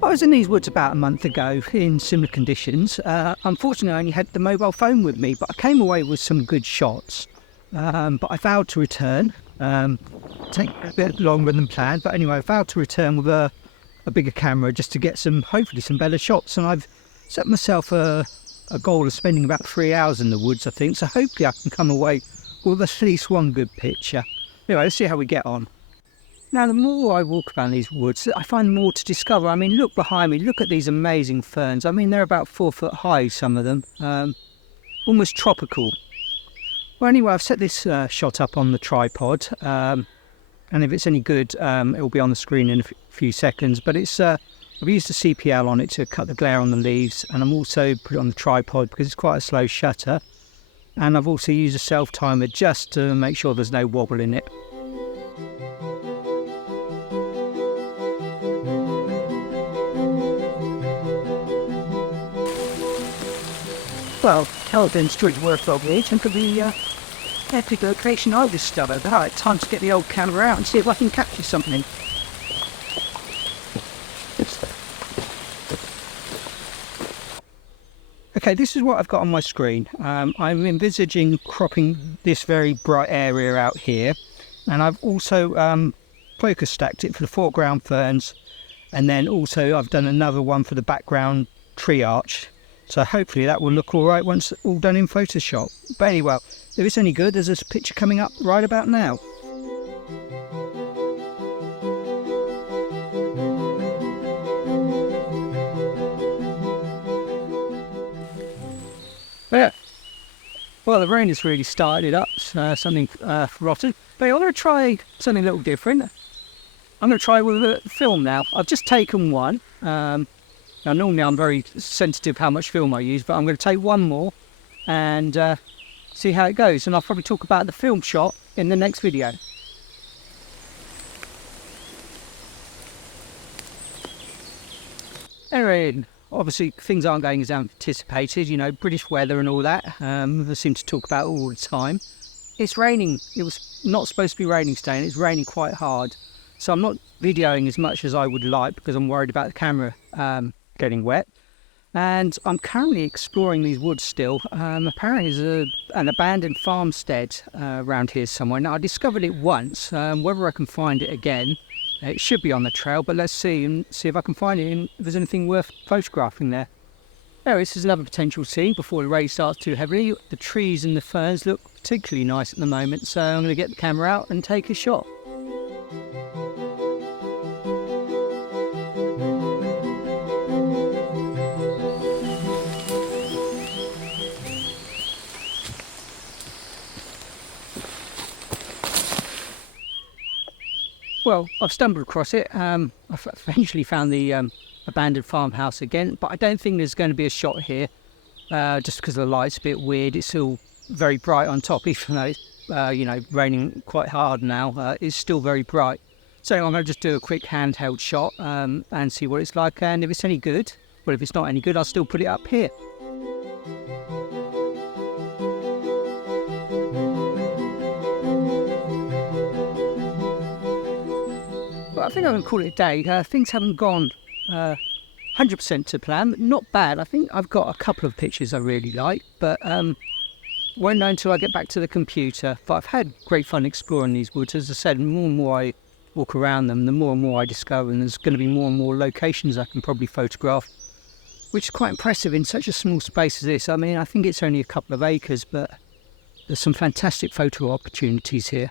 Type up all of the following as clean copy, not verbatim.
I was in these woods about a month ago in similar conditions. Unfortunately, I only had the mobile phone with me, but I came away with some good shots. But I vowed to return. Take a bit longer than planned, but anyway, I vowed to return with a bigger camera just to get hopefully some better shots. And I've set myself a goal of spending about 3 hours in the woods, I think. So hopefully I can come away with at least one good picture. Anyway, let's see how we get on. Now, the more I walk around these woods, I find more to discover. I mean, look behind me, look at these amazing ferns. I mean, they're about 4 foot high, some of them, almost tropical. Well, anyway, I've set this shot up on the tripod, and if it's any good, it will be on the screen in a few seconds. But I've used a CPL on it to cut the glare on the leaves, and I'm also put it on the tripod because it's quite a slow shutter. And I've also used a self-timer just to make sure there's no wobble in it. Well, Caledon's Street worth of it, and for the epic location I discovered. Alright, time to get the old camera out and see if I can capture something. Okay, this is what I've got on my screen. I'm envisaging cropping this very bright area out here, and I've also focus stacked it for the foreground ferns, and then also I've done another one for the background tree arch. So hopefully that will look alright once it's all done in Photoshop. But anyway, if it's any good, there's a picture coming up right about now. Yeah. Well, the rain has really started up, something rotten. But I'm going to try something a little different. I'm going to try with a film now. I've just taken one. Now, normally I'm very sensitive how much film I use, but I'm going to take one more and see how it goes. And I'll probably talk about the film shot in the next video. Anyway, obviously things aren't going as anticipated, you know, British weather and all that. I seem to talk about all the time. It's raining. It was not supposed to be raining today, and it's raining quite hard. So I'm not videoing as much as I would like because I'm worried about the camera getting wet. And I'm currently exploring these woods still. Apparently there's an abandoned farmstead around here somewhere. Now, I discovered it once. Whether I can find it again, it should be on the trail, but let's see if I can find it and if there's anything worth photographing there. There, this is another potential scene before the rain starts too heavily. The trees and the ferns look particularly nice at the moment, so I'm going to get the camera out and take a shot. Well, I've stumbled across it. I've eventually found the abandoned farmhouse again, but I don't think there's going to be a shot here, just because the light's a bit weird. It's all very bright on top, even though it's you know, raining quite hard now. It's still very bright. So I'm going to just do a quick handheld shot and see what it's like, and if it's any good, well, if it's not any good, I'll still put it up here. I think I'm going to call it a day. Things haven't gone 100% to plan, but not bad. I think I've got a couple of pictures I really like, but won't know until I get back to the computer. But I've had great fun exploring these woods. As I said, the more and more I walk around them, the more and more I discover, and there's going to be more and more locations I can probably photograph, which is quite impressive in such a small space as this. I mean, I think it's only a couple of acres, but there's some fantastic photo opportunities here.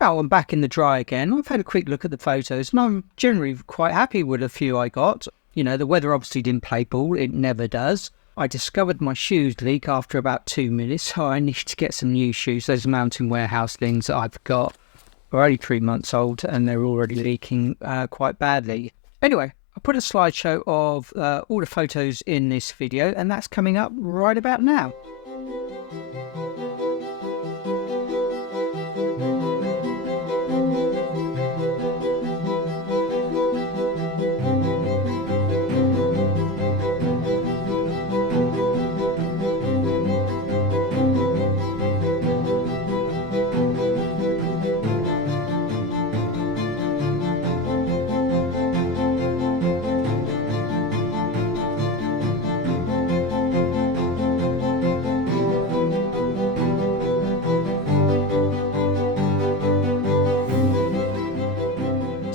Well, I'm back in the dry again. I've had a quick look at the photos, and I'm generally quite happy with a few I got. You know, the weather obviously didn't play ball. It never does. I discovered my shoes leak after about 2 minutes, so I need to get some new shoes. Those Mountain Warehouse things that I've got are only 3 months old, and they're already leaking quite badly. Anyway, I put a slideshow of all the photos in this video, and that's coming up right about now.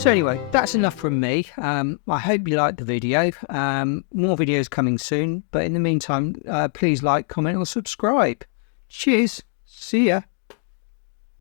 So anyway, that's enough from me. I hope you liked the video. More videos coming soon, but in the meantime, please like, comment or subscribe. Cheers. See ya.